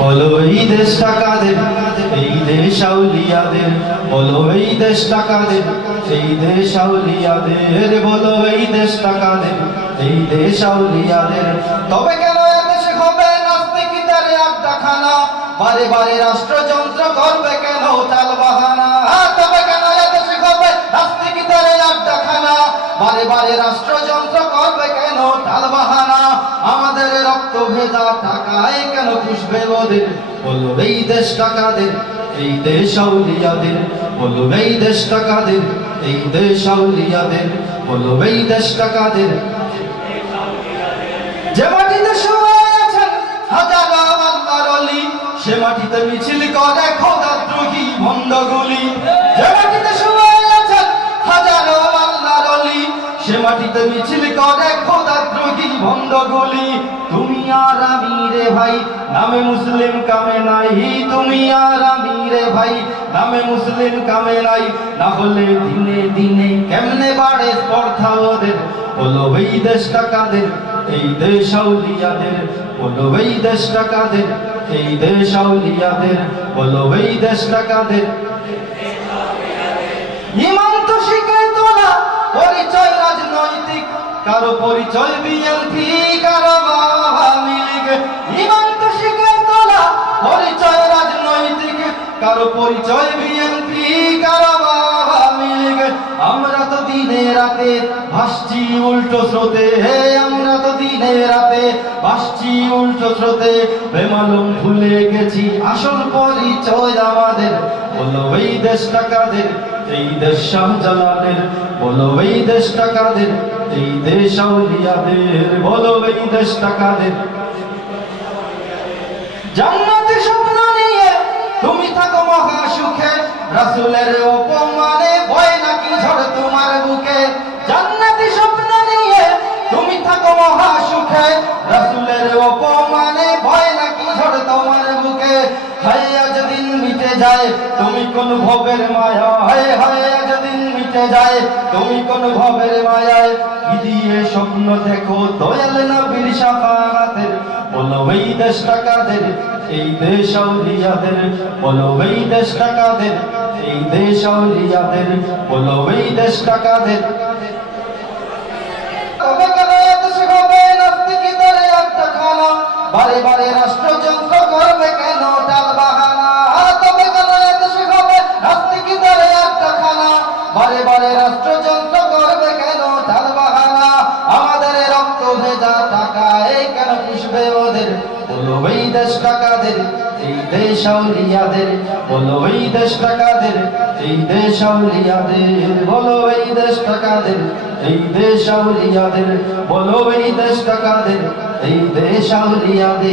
বলো এই দেশটা কাদের, এই দেশ আউলিয়াদের। বলো এই দেশটা কাদের, এই দেশ আউলিয়াদের। বলো এই দেশটা কাদের, এই দেশ আউলিয়াদের। তবে কেন এদেশে হবে নাস্তিকদের আড্ডাখানা, বারে বারে রাষ্ট্রযন্ত্র করবে কেন চাল বাহানা। তবে কেন এদেশে হবে নাস্তিকদের আড্ডাখানা, বারে বারে রাষ্ট্রযন্ত্র করবে কেন চাল বাহানা। আমাদের রক্ত ভেজা টাকায় কেন পুষবে ওদের। বলো এই দেশটা কাদের, এই দেশ আউলিয়াদের। বলো এই দেশটা কাদের, এই দেশ আউলিয়াদের। বলো এই দেশটা কাদের। যে মাটিতে শুয়ে আছেন হাজারো আল্লাহর ওলি, সে মাটিতে মিছিল করে খোদাদ্রোহী ভণ্ডগুলি। যে মাটিতে শুয়ে আছেন হাজারো আল্লাহর ওলি, সে মাটিতে মিছিল করে খোদাদ্রোহী ভণ্ডগুলি। তুমি আর আমি রে ভাই, নামে মুসলিম কামে নাই। তুমি আর আমি রে ভাই, নামে মুসলিম কামে নাই। না হলে দিনে দিনে কেমনে বাড়ে স্পর্ধা ওদের। বলো এই দেশটা কাদের, এই দেশ আউলিয়াদের। বলো এই দেশটা কাদের, এই দেশ আউলিয়াদের। বলো এই দেশটা কাদের। ইমান তো শিখে তোলা পরিচয় রাজনৈতিক, কারো পরিচয় বিএনপি, কারো আওয়ামী লীগ। ইমান তো শিখে তোলা পরিচয় রাজনৈতিক, কারো পরিচয় বিএনপি, কারো আওয়ামী লীগ। আমরা তো দিনে রাতে ভাসছি উল্টো স্রোতে। আমরা তো দিনে রাতে ভাসছি উল্টো স্রোতে। বেমালুম ভুলে গেছি আসল পরিচয় আমাদের। বলো এই দেশটা কাদের, এই দেশ শাহজালালের। বলো এই দেশটা কাদের, এই দেশ আউলিয়াদের। বলো এই দেশটা কাদের। জান্নাতে স্বপ্ন নিয়ে তুমি থাকো মহা সুখে, রাসূলের অপমানে ভয় নাকি ঝড় তোমার বুকে। জান্নাতে স্বপ্ন নিয়ে তুমি থাকো মহা সুখে, রাসূলের অপমানে ভয় নাকি ঝড় তোমার বুকে। হায় আজ দিন মিটে যায় তুমি কোন ভবের মায়া। হায় হায় আজ দিন মিটে যায় তুমি কোন ভবের মায়ায়। কি দিয়ে স্বপ্ন দেখো দয়াল নবীর শাফাআতের। বলো এই দেশটা কাদের, এই দেশ আউলিয়াদের। বলো এই দেশটা কাদের, এই দেশ আউলিয়াদের। বলো এই দেশটা কাদের। তবে কেন এদেশে হবে নাস্তিকদের আড্ডাখানা, বারে বারে রাষ্ট্রযন্ত্র করবে কেন টাল বাহানা। তবে কেন এদেশে হবে নাস্তিকদের আড্ডাখানা, বারে বারে রাষ্ট্রযন্ত্র করবে কেন টাল বাহানা। আমাদের রক্ত ভেজা টাকায় কেন পুষবে ওদের। বলো এই দেশটা কাদের, এই দেশ আউলিয়াদের। বলো এই দেশটা কাদের, এই দেশ আউলিয়াদের। বলো এই দেশটা কাদের, এই দেশ আউলিয়াদের। বলো এই দেশটা কাদের, এই দেশ আউলিয়াদের।